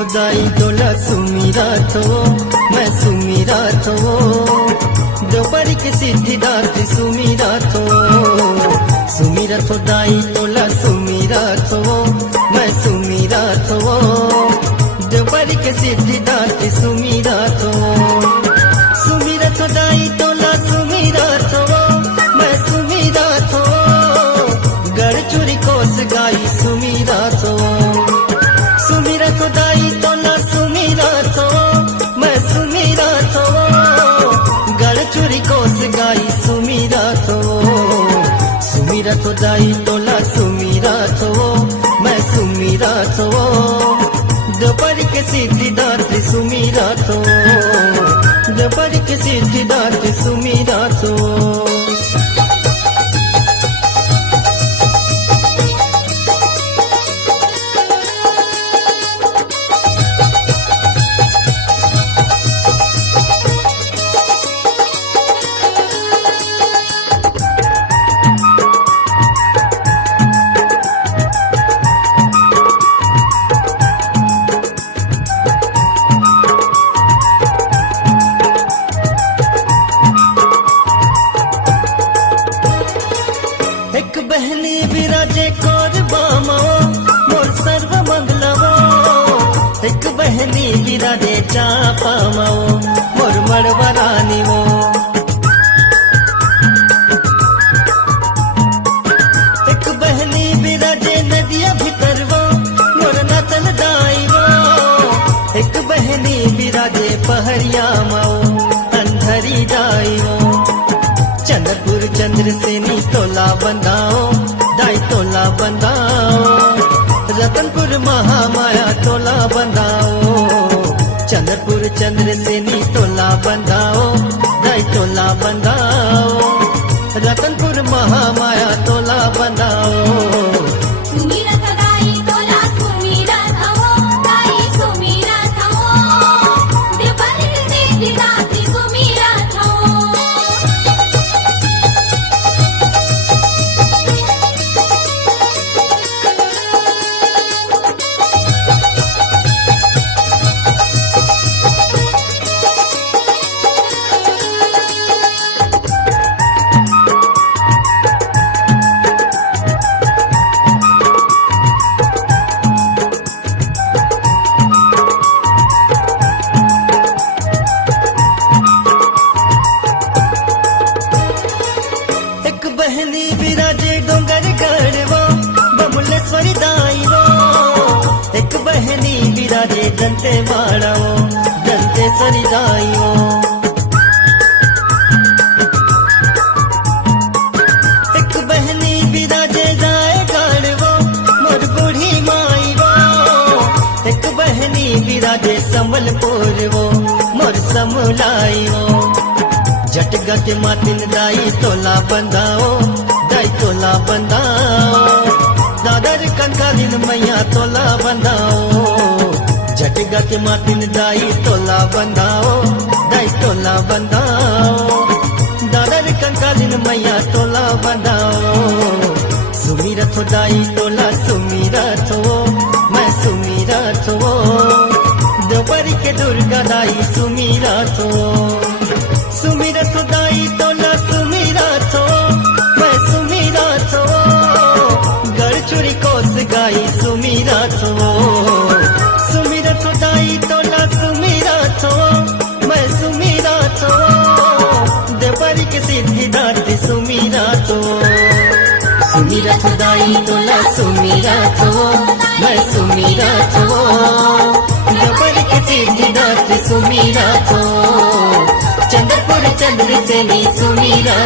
खुदाई तोला सुमीरा थो मैं सुमीरा थो दोपहरी के सिद्धि दाती सुमीरा थो दाई तोला सुमीरा थो मैं सुमीरा थो दोपहरी के सिद्धि दाती सुमीरा थो दाई तोला सुमीरा थो मैं सुमीरा थो गढ़ चुरी कोस गाई सुमीरा थो दाई तोला सुमीरा थो मैं सुमीरा थो गढ़ चुरी कोस गाई सुमीरा थो दाई तोला सुमीरा थो मैं सुमीरा थो दोपहरी के सिद्धि दाती सुमीरा थो दोपहरी के सिद्धि दाती सुमीरा थो बहनी विराजे कौर बामाओ मोर सर्व मंगलवो एक बहनी विराजे चापामाओ मोर मड़वरानी वो एक बहनी विराजे नदिया भीतर वो मोर नतन दाई वो एक बहनी विराजे पहरिया माओ अंधरी दाई वो चंद्रपुर चंद्र सेनी तोला बंदाओ दाई तोला बंदाओ रतनपुर महामाया तोला बंदाओ चंद्रपुर चंद्र सेनी तोला बंदाओ दाई तोला बंदाओ रतनपुर महामाया तोला बंदाओ बहनी विराजे डोंगर गढ़वो बमुलेश्वरी दाई वो एक बहनी विराजे दंते वाड़ाओ दंतेश्वरी दाई वो एक बहनी विराजे जाए गढ़वो मोर बूढ़ी माई वो एक बहनी विराजे संबलपुर वो मोर समुलाई वो झटगट मातिन दाई तोला बंदाओ दाई तोला बंदाओ दादर कंकालिन मैया तोला बंदाओ झटगट मातिन दाई तोला बंदाओ दाई तोला बंदाओ दादर कंकालिन मैया तोला बंदाओ सुमीरा थो दाई तोला सुमीरा थो मैं सुमीरा थो दोपहरी के दुर्गा दाई सुमीरा थो दाई तोला सुमीरा थो मैं सुमीरा थो गढ़ चुरी कोस गाई सुमीरा थो दाई तोला सुमीरा थो मैं सुमीरा थो दोपहरी के सिद्धि दाती सुमीरा थो दाई तोला सुमीरा थो मैं सुमीरा थो दोपहरी के सिद्धि दाती सुमीरा थो चंद्रपुर चंद्र सेनी सुमीरा